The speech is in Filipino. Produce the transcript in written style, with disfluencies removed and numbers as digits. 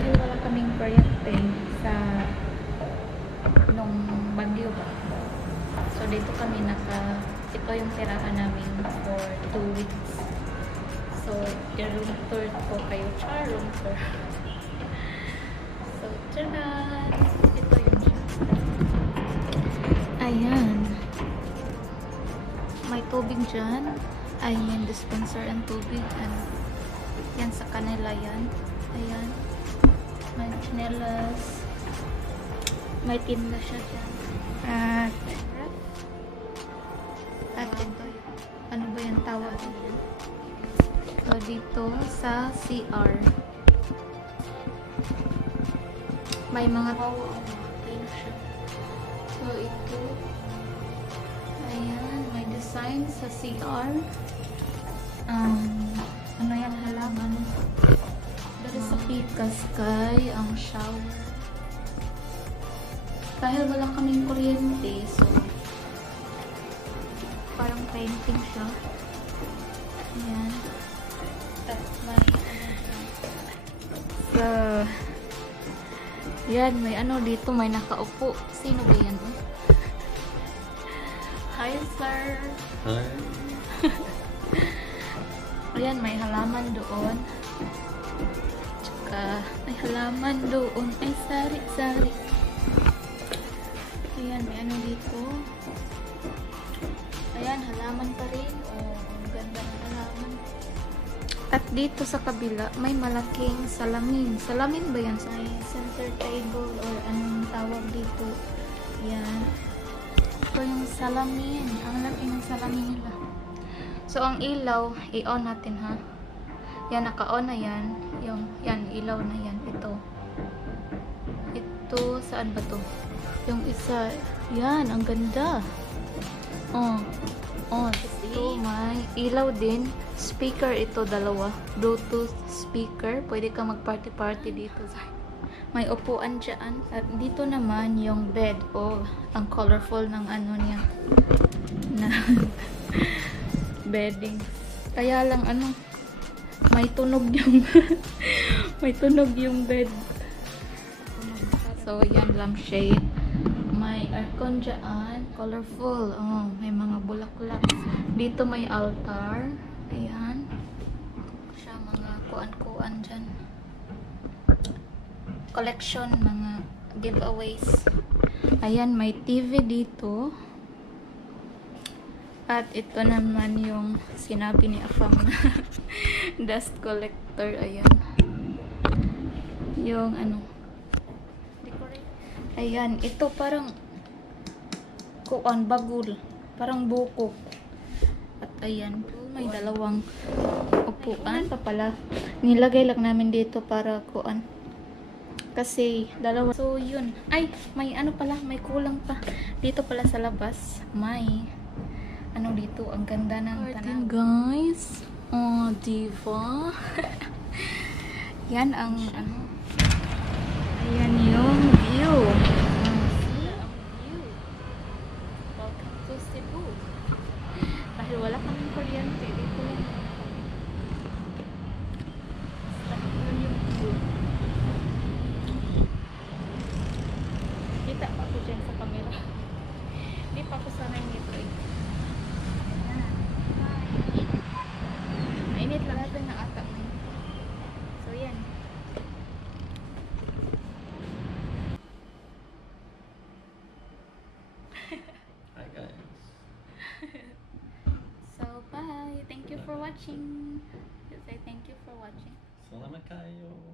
dahil wala kaming kuryente sa nung bagyo ba. So dito kami ito yung tirahan namin for 2 weeks. So room tour po kayo, room tour. So tcharan! Ito yung siya. Ayan. May tubig dyan. I mean dispenser and tubig. And yan sa kanila yan. Ayan. May chinelas. May tinda siya dyan. At ito. Ano ba yung tawag niya? So dito sa CR. May mga so ito. Ayan. May design sa CR. Ano yan, halaman? Dahil sa pikas kay ang shower. Dahil wala kaming kuryente, so parang painting siya. Ayan. Tapos may so yan, may ano dito, may nakaupo. Sino ba yan? Hi, sir! Hi! Ayan, may halaman doon. Tsaka, may halaman doon. Ay, sari-sari. Ayan, may ano dito. Ayan, halaman pa rin. Oh, ang ganda ng halaman. At dito sa kabila, may malaking salamin. Salamin ba yan? May center table or anong tawag dito. Ayan. Ito yung salamin. Ang laki ng salamin nila. So, ang ilaw, i-on natin ha. Yan, naka-on na yan. Yan, ilaw na yan. Ito, saan ba to? Yung isa, yan, ang ganda. Ito, may ilaw din. Speaker ito, dalawa. Bluetooth speaker. Pwede ka mag-party-party dito. May upuan dyan. At dito naman, yung bed. Oh, ang colorful ng ano niya. Na bedding. Kaya lang ano, may tunog yung may tunog yung bed. So yan, lampshade. May aircon dyan, colorful. Oh, may mga bulaklak. Dito may altar. Ayan. Siya mga kuan-kuan dyan. Collection, mga giveaways. Ayan, may TV dito. At ito naman yung sinabi ni Afam na dust collector. Ayan. Yung ano. Ayan. Ito parang kuan, bagul. Parang bukok. At ayan. May dalawang upuan pa pala. Nilagay lang namin dito para kuan. Kasi dalawa. So yun. Ay, may ano pala. May kulang pa. Dito pala sa labas. May ano dito, ang ganda ng tanaw. Guys, oh, diva. Yan ang ano. Ayan yung view. Welcome to Cebu. Dahil wala kaming kuryente dito lang. Yun yung view. Kita pa ako dyan sa camera. Hindi pa ako sanay nito eh. Mainit lang natin ng atak na yun. So yan. Hi guys. So bye. Thank you for watching. Say thank you for watching. Salamat kayo.